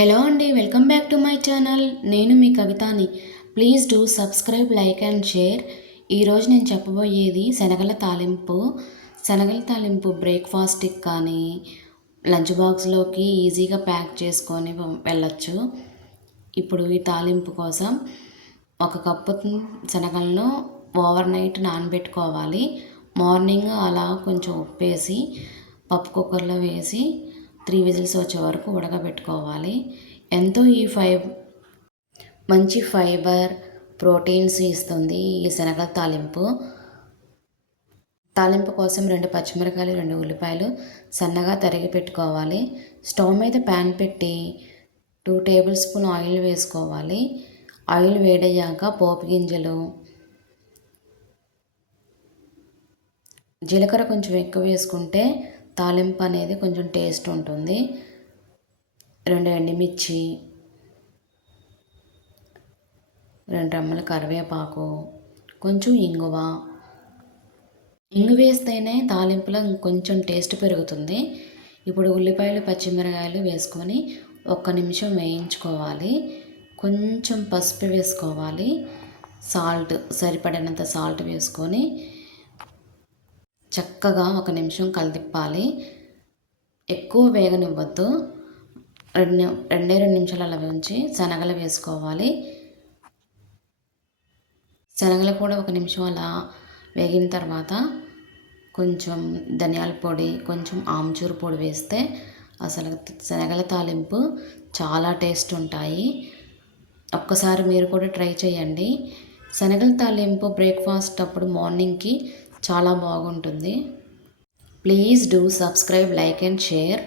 Hello అండి, welcome back to my channel. నేను మీ కవితాని. Please do subscribe, like and share. ఈరోజు నేను చెప్పబోయేది శనగల తాలింపు. శనగల తాలింపు బ్రేక్ఫాస్ట్కి కానీ లంచ్ బాక్స్లోకి ఈజీగా ప్యాక్ చేసుకొని వెళ్ళచ్చు. ఇప్పుడు ఈ తాలింపు కోసం 1 కప్పు శనగలను ఓవర్ నైట్ నానబెట్టుకోవాలి. మార్నింగ్ అలా కొంచెం ఉప్పేసి పప్పు కుక్కర్లో వేసి 3 విజిల్స్ వచ్చే వరకు ఉడకబెట్టుకోవాలి. ఎంతో మంచి ఫైబర్, ప్రోటీన్స్ ఇస్తుంది ఈ శనగల తాలింపు. తాలింపు కోసం 2 పచ్చిమిరపకాయలు, 2 ఉల్లిపాయలు సన్నగా తరిగి పెట్టుకోవాలి. స్టవ్ మీద ప్యాన్ పెట్టి 2 టేబుల్ స్పూన్ ఆయిల్ వేసుకోవాలి. ఆయిల్ వేడయ్యాక పోపు గింజలు, జీలకర్ర కొంచెం ఎక్కువ వేసుకుంటే తాలింపు అనేది కొంచెం టేస్ట్ ఉంటుంది. 2 ఎండుమిర్చి, 2 రెమ్మల కరివేపాకు, కొంచెం ఇంగువ వేస్తేనే తాలింపులో కొంచెం టేస్ట్ పెరుగుతుంది. ఇప్పుడు ఉల్లిపాయలు, పచ్చిమిరకాయలు వేసుకొని 1 నిమిషం వేయించుకోవాలి. కొంచెం పసుపు వేసుకోవాలి. సాల్ట్, సరిపడినంత సాల్ట్ వేసుకొని చక్కగా 1 నిమిషం కలదిప్పాలి. ఎక్కువ వేగనివ్వద్దు. 2 నిమిషాలు అలా ఉంచి శనగలు వేసుకోవాలి. శనగలు కూడా 1 నిమిషం అలా వేగిన తర్వాత కొంచెం ధనియాల పొడి, కొంచెం ఆమ్చూరు పొడి వేస్తే అసలు శనగల తాలింపు చాలా టేస్ట్ ఉంటాయి. ఒక్కసారి మీరు కూడా ట్రై చేయండి. శనగల తాలింపు బ్రేక్ఫాస్ట్ అప్పుడు మార్నింగ్కి చాలా బాగుంటుంది. Please do subscribe, like and share.